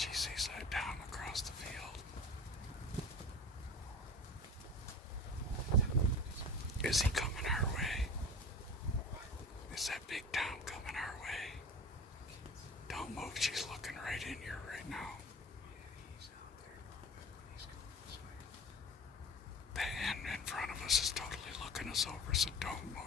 She sees that Tom across the field. Is he coming our way? Is that big Tom coming our way? Don't move, she's looking right in here right now. The hand in front of us is totally looking us over, so don't move.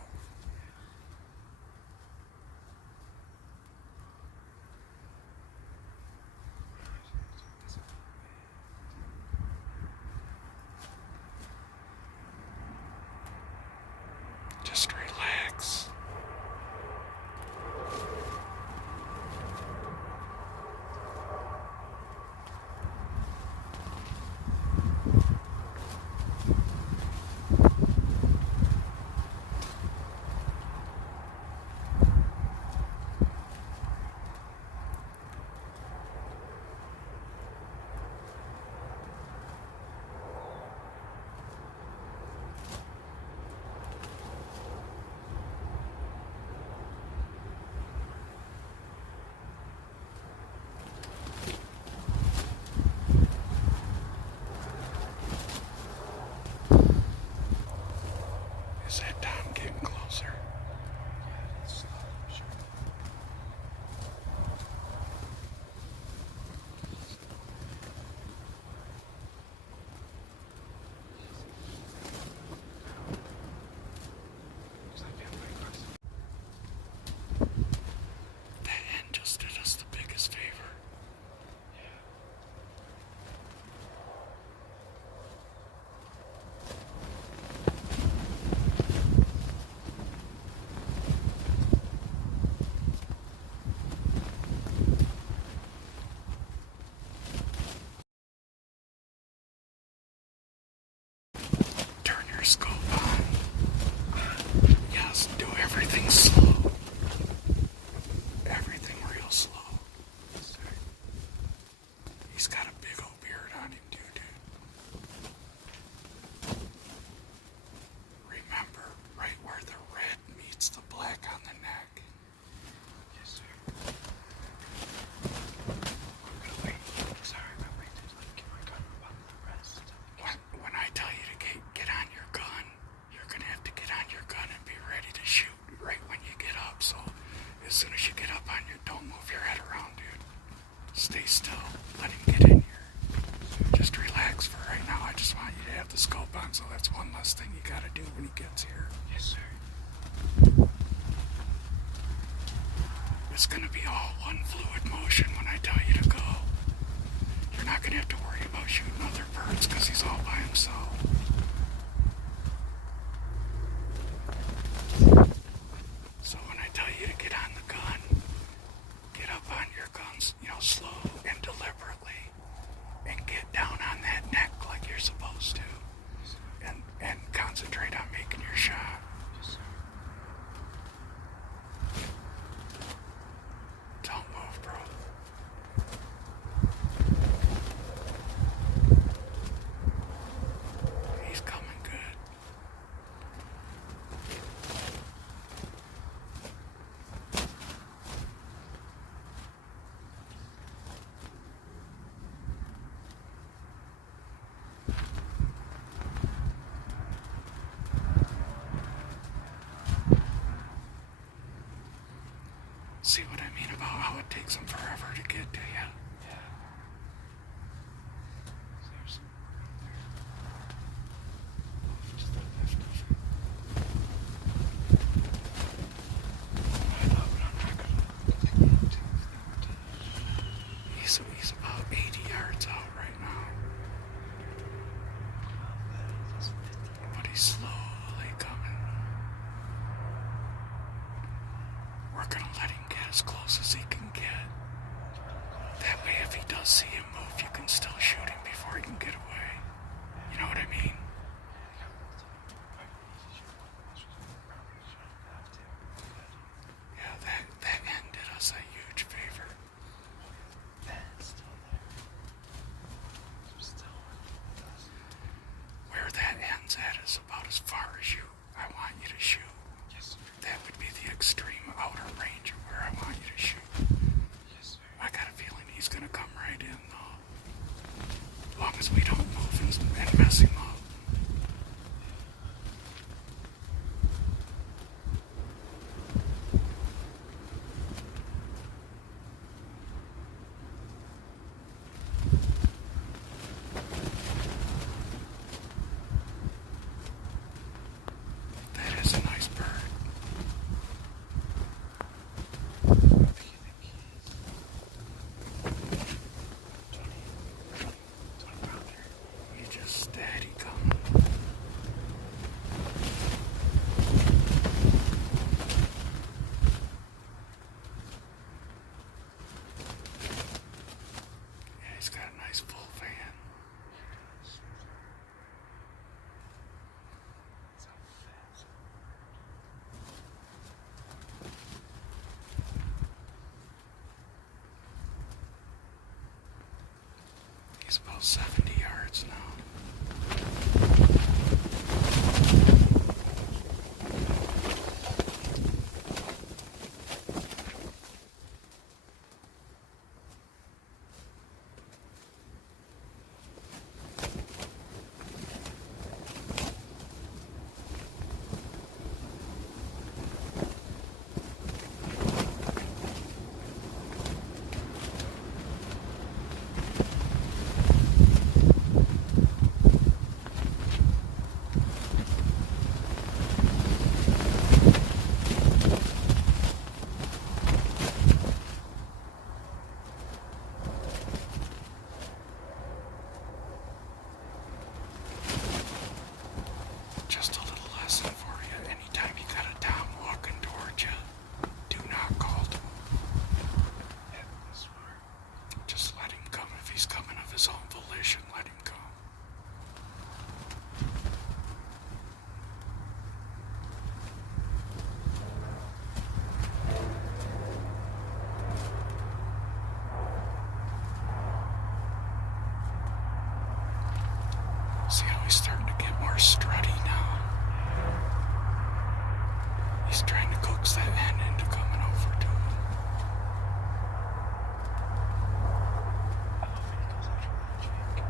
Just relax. Is that Tom getting closer? That hen just did us the biggest favor. Turn your scope on. Yes, do everything slow. Everything real slow. He's got a big old beard on him, dude. Remember, right where the red meets the black on the neck. Yes, sir. I'm gonna wait. Sorry, I'm gonna wait to get my gun up on the rest. When I tell you to get on your gun, you're gonna have to get on your gun and be ready to shoot right when you get up. So as soon as you get up on your, don't move your head around, dude. Stay still. Let him get in here. Just relax for right now. I just want you to have the scope on, so that's one less thing you gotta do when he gets here. Yes, sir. It's gonna be all one fluid motion when I tell you to go. You're not gonna have to worry about shooting other birds because he's all by himself. So when I tell you to get on the gun, get up on your guns, slow and deliberately, and get down on that neck like you're supposed to, and concentrate on making your shot. Don't move, bro. He's coming good. See what I mean about how it takes them forever to get to you? Yeah. There's some more out there. Just the left of it. I thought, but I'm not gonna take it. He's about 80 yards out right now. But he's slowly coming. We're gonna let him get as close as he can get. That He's about 70 yards now. Just a little lesson for you. Anytime you got a Tom walking towards you, do not call to him. Yeah, that's smart. Just let him come. If he's coming of his own volition, let him come. See how he's starting to get more strutty now? He's trying to coax that hen into coming over to him. I love when he goes after that chick.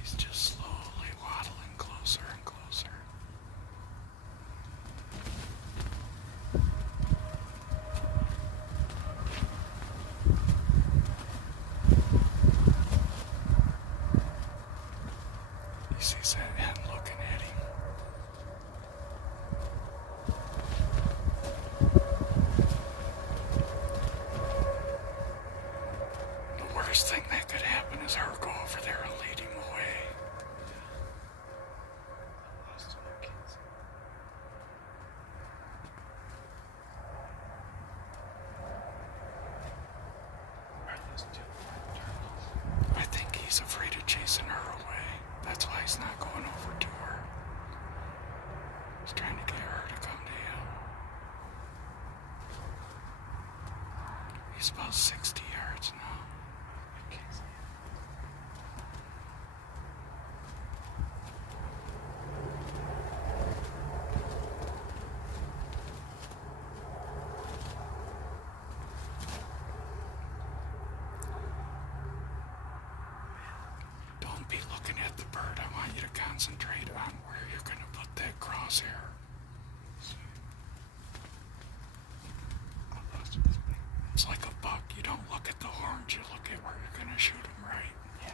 He's just slowly waddling closer and closer. He sees that hen looking at him. The worst thing that could happen is her go over there and lead him away. I think he's afraid of chasing her away. That's why he's not going over to her. He's trying to get her to come to him. He's about 60 yards now. Don't be looking at the bird. I want you to concentrate on where you're going to put that crosshair. It's like a buck. You don't look at the horns, you look at where you're going to shoot him, right? Yeah.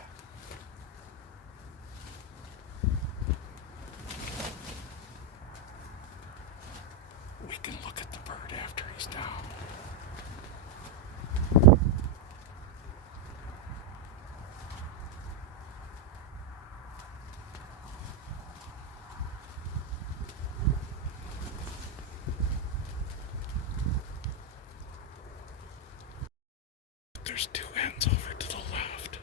We can look at the bird after he's down. There's two hens over to the left.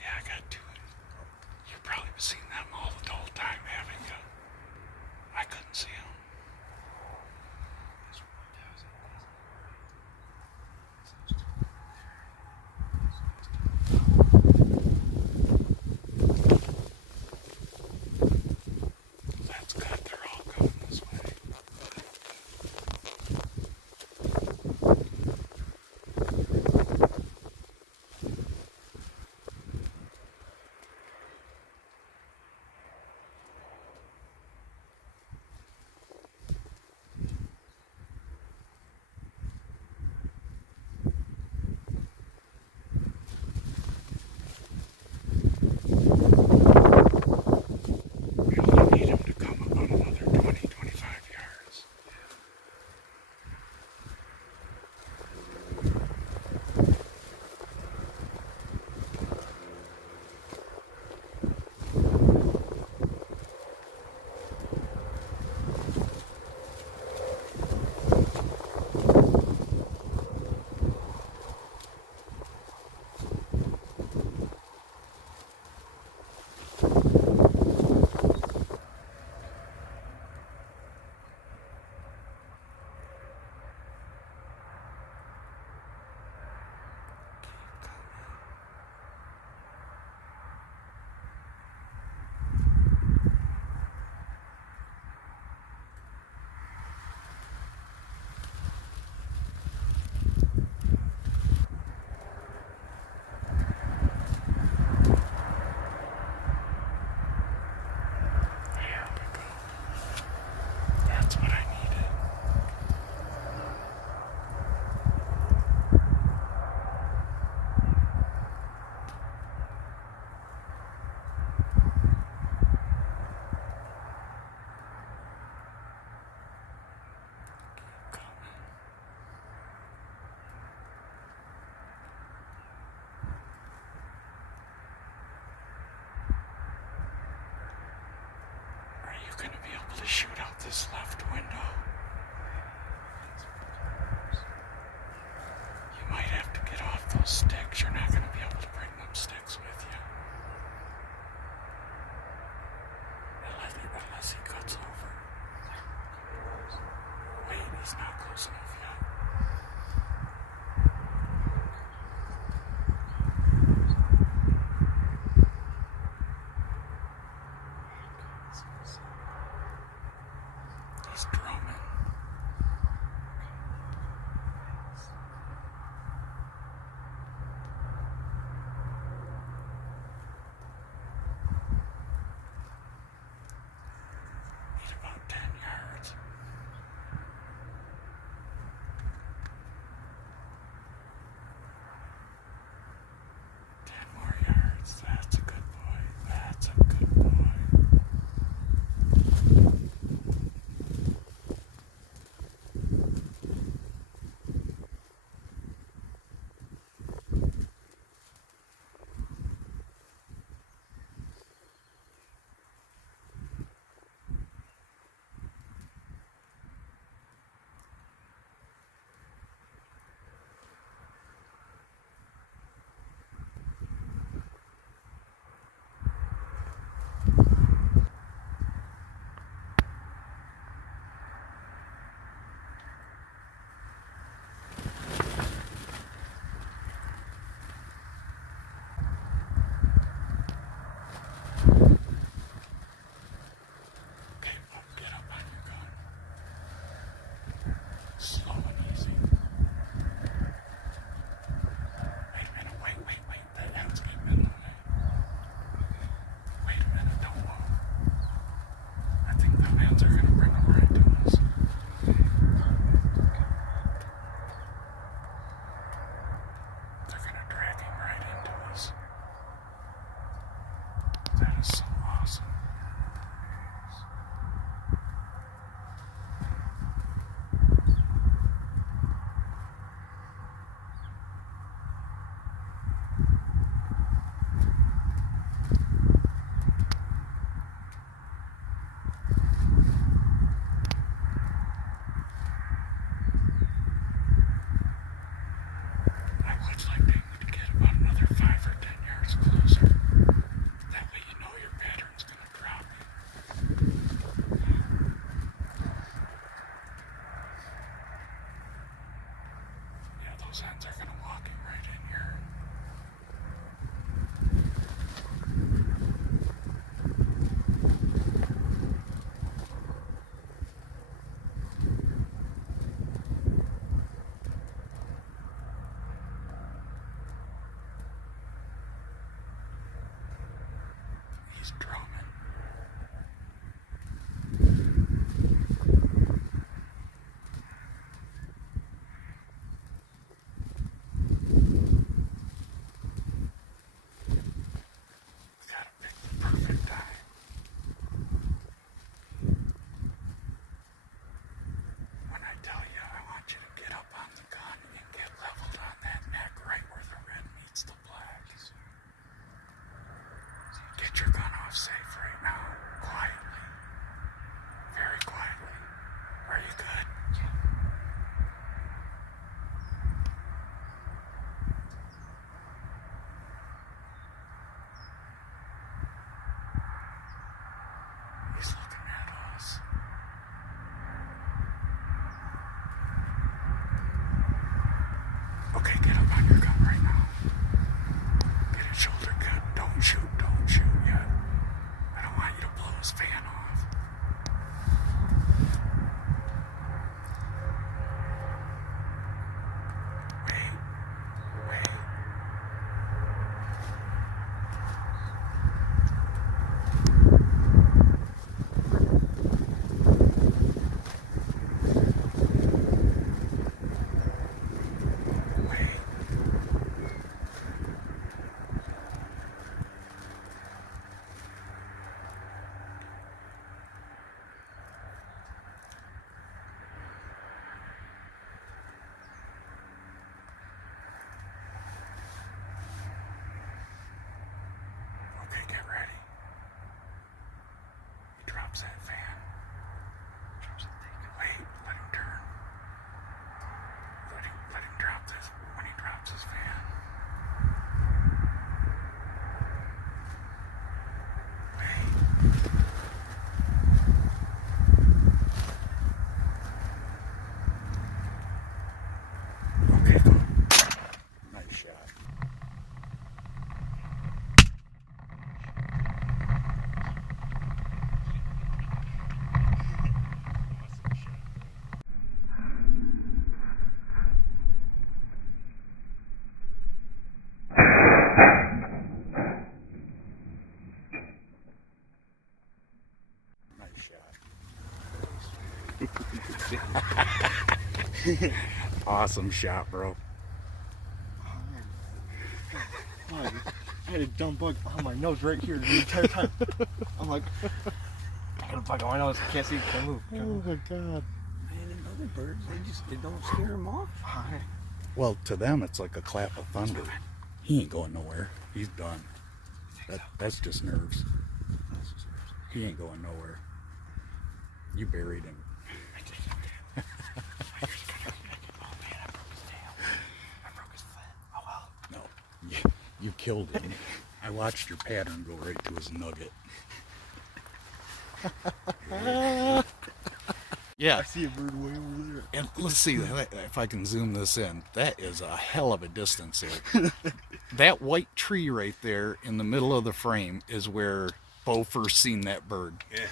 Yeah, I got two. You've probably seen them all the whole time, haven't you? I couldn't see them. this left window. You might have to get off those sticks. You're not going to be able to bring them sticks with you. Unless he cuts over. Wait, he's not close enough yet. He's drumming. Need about 10 yards. 10 more yards. That's a good boy. That's a good boy. Okay, get up on your gun. Slow and easy. Wait a minute, wait. That hand's getting in the way. Wait a minute, don't move. I think the hands are going to bring them right to us. They're going to drag him right into us. That is so awesome. I would like to get about another 5 or 10 yards closer. That way you know your pattern's going to drop. Yeah, those hens are going to walk him right in here. He's drumming. Gotta pick the perfect time. When I tell you, I want you to get up on the gun and get leveled on that neck right where the red meets the black. Get your gun off safe right now, quietly. Very quietly. Are you good? He's looking at us. Okay, get up on your gun right now. Get his shoulder good. Don't shoot yet. I don't want you to blow his fan off. Wait. Okay, get ready. He drops that fan. Awesome shot, bro. I had a dumb bug on my nose right here the entire time. I'm like, I got a bug on my nose. Can't see. Can't move. Oh my God. Man, and other birds, they don't scare them off. Well, to them, it's like a clap of thunder. He ain't going nowhere. He's done. That's just nerves. He ain't going nowhere. You buried him. Oh man, I broke his tail. I broke his foot. Oh well. No, you killed him. I watched your pattern go right to his nugget. Yeah. I see a bird way over there. And let's see if I can zoom this in. That is a hell of a distance there. That white tree right there in the middle of the frame is where Bo first seen that bird. Yeah.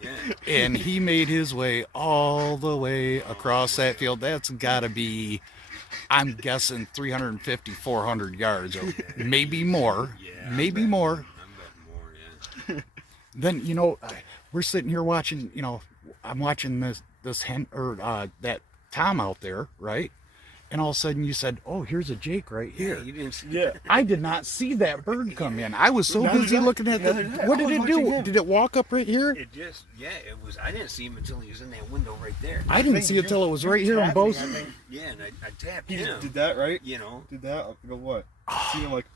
Yeah. And he made his way all the way across that field. That's got to be, I'm guessing, 350, 400 yards, or maybe more. Yeah, maybe more. I'm betting more, yeah. Then, we're sitting here watching, I'm watching this hen, or that Tom out there, right? And all of a sudden you said, oh, here's a Jake right here. Yeah, you didn't see Yeah. I did not see that bird come in. I was so Neither busy did I. looking at Neither did I. what I did was it watching do? him. Did it walk up right here? It just, it was, I didn't see him until he was in that window right there. I didn't see it till it was right here on both. Yeah, and I tapped He him. just did that, right? You know. Did that? I go, what? See him like,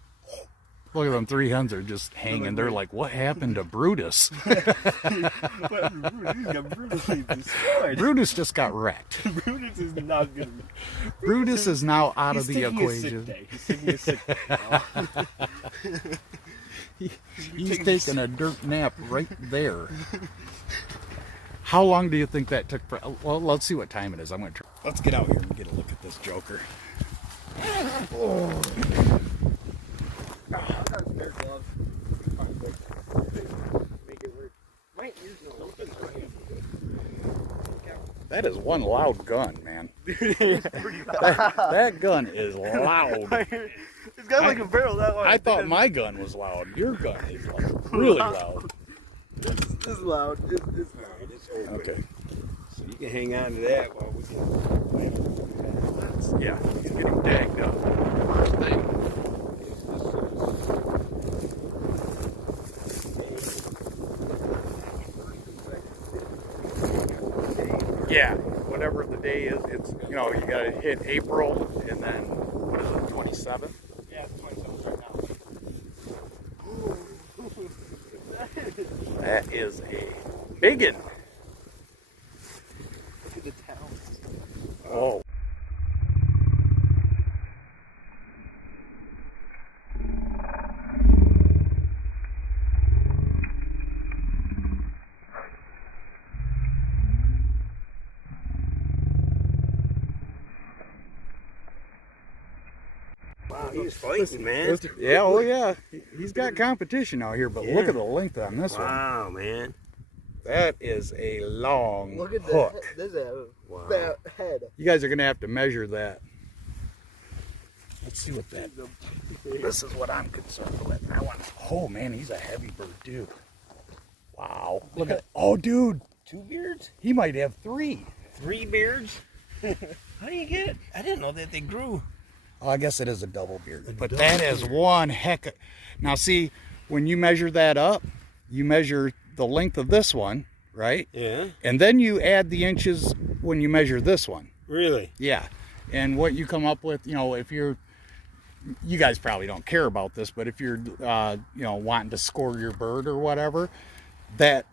Look at them 3 hens are just hanging. They're like, what happened to Brutus? what? He's got brutally destroyed. Brutus just got wrecked. Brutus is not gonna be. Brutus is now out of the taking equation. A sick day. He's taking a sick day. He's taking a dirt nap right there. How long do you think that took? Well, let's see what time it is. I'm going to try. Let's get out here and get a look at this joker. Oh. That is one loud gun, man. that gun is loud. It's got like a barrel that way. I thought my gun was loud. Your gun is loud. Really loud. This is loud. It's loud. It's over. Okay. So you can hang on to that while we can. Yeah, he's getting dagged up. First thing. Yeah, whatever the day is, it's, you gotta hit April, and then, what is it, 27th? Yeah, it's 27 right now. That is a biggin. Look at the talons. Oh. Wow, he's fighting, man. Yeah, oh yeah. He's got competition out here, but look at the length on this one. Wow, man. That is a long Look at hook. There's a Wow. head. You guys are going to have to measure that. Let's see what that. This is what I'm concerned with. Oh man, he's a heavy bird too. Wow. Look at. Oh dude, 2 beards? he might have 3. 3 beards? How do you get it? I didn't know that they grew. Oh, I guess it is a double beard. But that is one heck of. Now see, when you measure that up, you measure the length of this one, right? Yeah. And then you add the inches when you measure this one. Really? Yeah. And what you come up with, if you guys probably don't care about this, but if you're, wanting to score your bird or whatever, that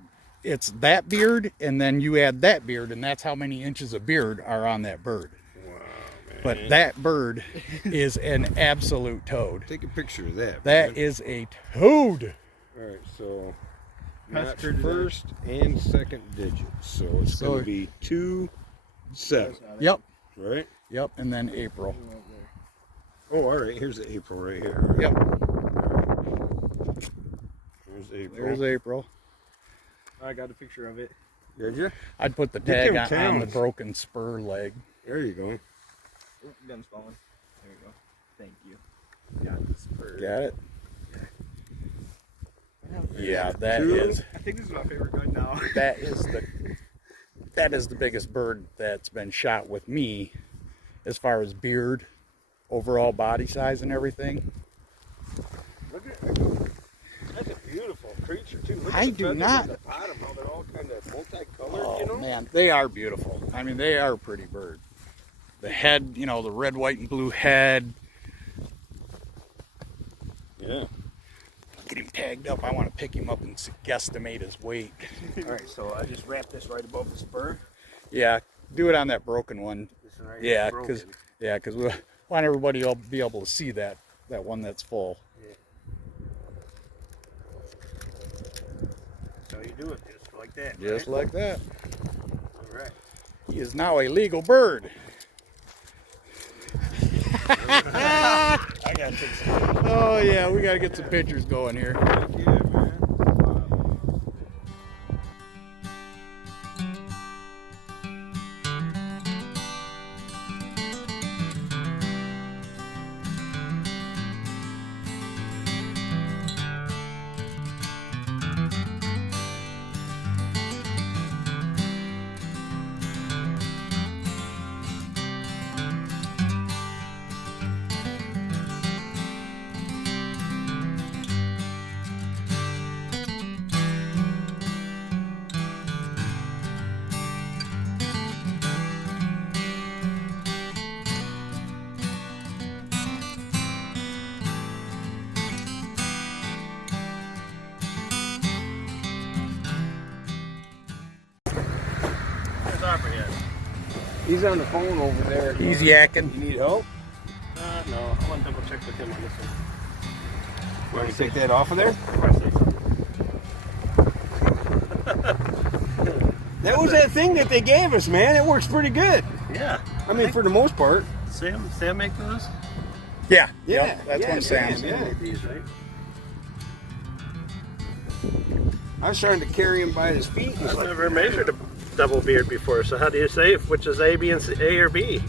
it's that beard, and then you add that beard, and that's how many inches of beard are on that bird. Wow, man. But that bird is an absolute toad. Take a picture of that. That is a toad. All right, so That's not pretty first and second digits. So it's going to be 2, 7, Yep. right? Yep. And then April. Oh, all right. Here's the April right here. Yep. There's April. There's April. I got a picture of it. Did you? I'd put the Look tag at them on the talons. broken spur leg. There you go. Oh, gun's falling. There we go. Thank you. Got this bird. Got it? Yeah, that Two. is. I think this is my favorite gun now. That is the. that is the biggest bird that's been shot with me as far as beard, overall body size and everything. Look at that's a beautiful creature too. Look I at the do feathers not- on the bottom, how they're all kind of multicolored, Oh you know? man, they are beautiful. I mean, they are a pretty bird. The head, you know, the red, white, and blue head. Yeah. Get him tagged up. I want to pick him up and guesstimate his weight. All right, so I just wrap this right above the spur. Yeah, do it on that broken one. This one right Yeah, here is because we want everybody to be able to see that one that's full. That's how you do it, just like that. Just right? like that. All right. He is now a legal bird. I gotta take some. Oh yeah, we gotta get some pictures going here. Heck yeah, man. Wow. Where's Aubrey at? He's on the phone over there. He's yakking. You need help? No, I want to double check with him on this one. Want to take that off of there? That was that thing that they gave us, man. It works pretty good. Yeah. I mean, for the most part. Sam make those? Yeah, Yeah, yep, that's yeah, one Sam's. yeah. Make these, right? I was trying to carry him by his feet. And it's I've like, never measured a double beard before, so how do you say which is A, B, and C, A or B?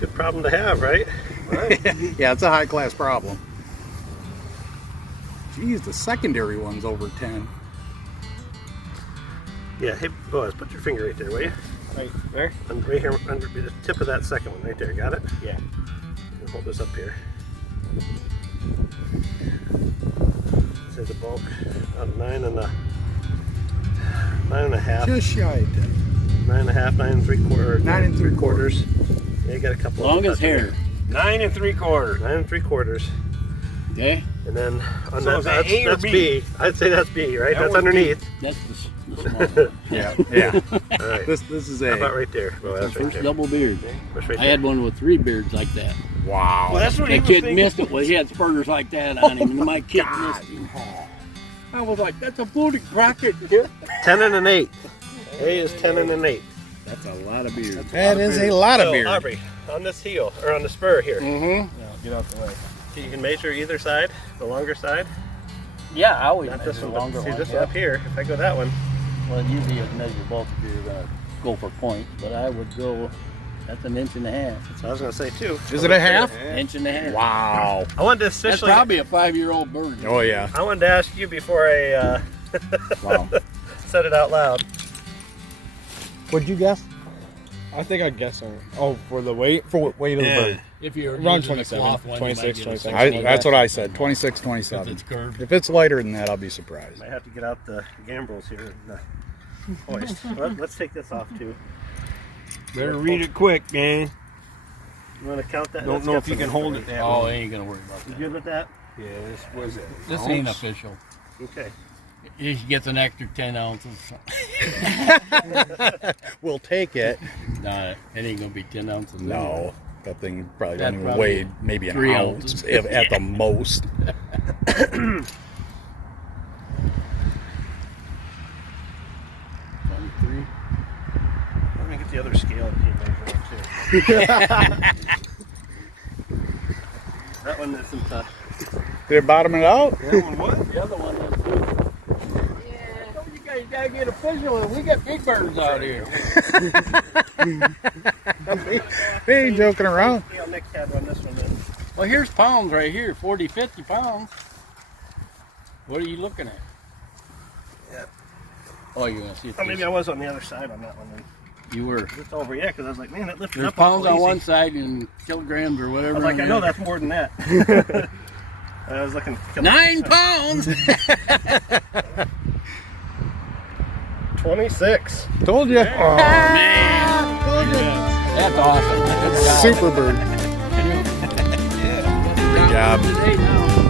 Good problem to have, right? right? Yeah, it's a high class problem. Geez, the secondary one's over 10. Yeah, hey, boys, put your finger right there, will you? Right there? Right here, under the tip of that second one, right there. Got it? Yeah. And hold this up here. Say the bulk of 9.5. Just shy of 10. 9.5, 9 3/4. 9 3/4. Yeah, you got a couple. Long of as hair. 9 3/4. 9 3/4. Okay, And then on So that, is that A or that's B? B. I'd say that's B, right? That That's one's B. underneath. that's the small one. Yeah, yeah. All right. This is How about a right there? Well, The that's right first there. double beard. That's right I there. had one with 3 beards like that. wow. Well, that's what he That was kid thinking. missed it. Well, he had spurners like that on him, and my kid missed him. I was like, that's a booty bracket, kid. 10 and an 8. A is 10 and an 8. That's a lot of beard. That is a lot of So, beard. Aubrey, on this heel, or on the spur here, Mm-hmm. Get out the way. you can measure either side, the longer side. Yeah, I always Not measure this one, longer but see one, this yeah. one up here. If I go that one, Well, usually you measure both if you're going to go for points, but I would go, that's an inch and a half. so I was going to say 2. Is it a half? Inch and a half. Wow. I wanted to That's officially. probably a 5-year-old bird. Oh yeah. I wanted to ask you before I Wow. said it out loud. What'd you guess? I think I guess on. Oh, for the weight? For weight of the bird. If you're Around using the 27, cloth one, you might 26, get a 27. six. That's what I said. 26, Because 27. it's curved. If it's lighter than that, I'll be surprised. Might have to get out the gambrels here. And, hoist. Let's take this off too. Better read it quick, man. You want to count that? Don't Let's know get if you some can hold information. it that Oh, long. I ain't going to worry about You that. good with that? Yeah, this was it. This ain't official. Okay. He gets an extra 10 ounces. We'll take it. No, it ain't going to be 10 ounces. No. That thing probably That doesn't even probably weigh maybe an 3 ounce ounces. if, at the most. 23. Let me get the other scale and keep measuring too. That one isn't. Did it bottom it out? That one what? The other one is too. Yeah. I told you guys gotta get official, and we got big birds out here. They ain't joking around. Yeah, Nick had one. This one then. Well, here's pounds right here, 40, 50 pounds. What are you looking at? Oh, you're gonna see it. Oh, maybe I was on the other side on that one then. You were. It's over, yeah, because I was like, man, that lifted There's up. pounds on easy. one side and kilograms or whatever. I was like, on I the know other. that's more than that. I was looking. 9 pounds. 26. Told you. Man, that's awesome. Good job. Super bird. Good job. Today now.